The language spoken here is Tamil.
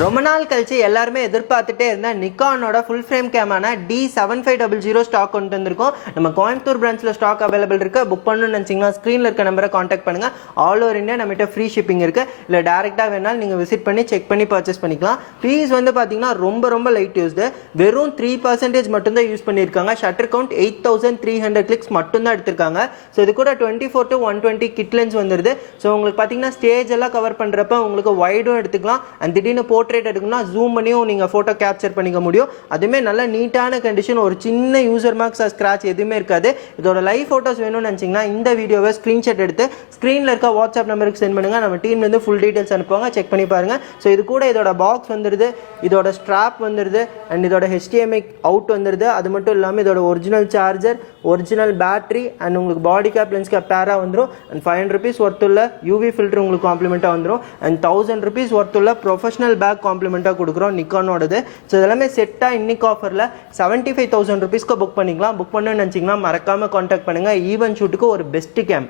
ரொம்ப நாள் கழிச்சு எல்லாருமே எதிர்பார்த்துட்டே இருந்த நிக்கானோட ஃபுல் ஃப்ரேம் கேமான D7500 ஸ்டாக் கொண்டு வந்திருக்கோம். நம்ம கோயம்புத்தூர் பிரான்ச்சில் ஸ்டாக் அவைலபிள் இருக்கு. புக் பண்ணணும்னு நினச்சிங்கன்னா ஸ்க்ரீனில் இருக்க நம்பரை காண்டாக்ட் பண்ணுங்க. ஆல் ஓவர் இந்தியா நம்மகிட்ட ஃப்ரீ ஷிப்பிங் இருக்கு. இல்லை டேரெக்டாக வேணாலும் நீங்கள் விசிட் பண்ணி செக் பண்ணி பர்ச்சேஸ் பண்ணிக்கலாம். பீஸ் வந்து பார்த்தீங்கன்னா ரொம்ப லைட் யூஸ்டு. வெறும் 3% மட்டும்தான் யூஸ் பண்ணியிருக்காங்க. ஷட்டர் கவுண்ட் 8300 கிளிக்ஸ் மட்டும்தான் எடுத்திருக்காங்க. ஸோ இது கூட 24 to 120 கிட் லென்ஸ் வந்துருது. ஸோ உங்களுக்கு பார்த்தீங்கன்னா ஸ்டேஜ் எல்லாம் கவர் பண்ணுறப்ப உங்களுக்கு வைடும் எடுத்துக்கலாம். அண்ட் திடீர்னு போர்ட்ரேட் எடுக்கணும்னா ஜூம் பண்ணியும் நீங்கள் ஃபோட்டோ கேப்சர் பண்ணிக்க முடியும். அதுவுமே நல்ல நீட்டான கண்டிஷன், ஒரு சின்ன யூசர் மார்க்ஸ் ஸ்க்ராட்ச் எதுவுமே இருக்காது. இதோட லைவ் ஃபோட்டோஸ் வேணும்னு நினச்சிங்கன்னா இந்த வீடியோவை ஸ்க்ரீன்ஷாட் எடுத்து ஸ்க்ரீனில் இருக்க வாட்ஸ்அப் நம்பருக்கு சென்ட் பண்ணுங்க. நம்ம டீம்லேருந்து ஃபுல் டீட்டெயில்ஸ் அனுப்புவாங்க, செக் பண்ணி பாருங்க. ஸோ இது கூட இதோட பாக்ஸ் வந்துடுது, இதோட ஸ்ட்ராப் வந்துடுது, அண்ட் இதோட HDMI அவுட் வந்துடுது. அது மட்டும் இல்லாமல் இதோட original charger, original battery and உங்களுக்கு பாடி கேப் லென்ஸ் கேப் பேராக வந்துடும். அண்ட் 500 rupees ஒர்த்துள்ள UV ஃபில்டர் உங்களுக்கு காம்ப்ளிமெண்ட்டாக வந்துடும். அண்ட் 1000 rupees ஒர்த்துள்ள ப்ரொஃபஷனல் பேக் காம்ப்ளிமெண்ட்டாக கொடுக்குறோம் நிக்கானோடது. ஸோ இதெல்லாமே செட்டாக இன்னைக்கு ஆஃபரில் 75,000 rupeesக்கு புக் பண்ணிக்கலாம். புக் பண்ணணும்னு நினச்சிங்கன்னா மறக்காமல் காண்டாக்ட் பண்ணுங்கள். ஈவென்ட் ஷூட்டுக்கு ஒரு பெஸ்ட் கேம்.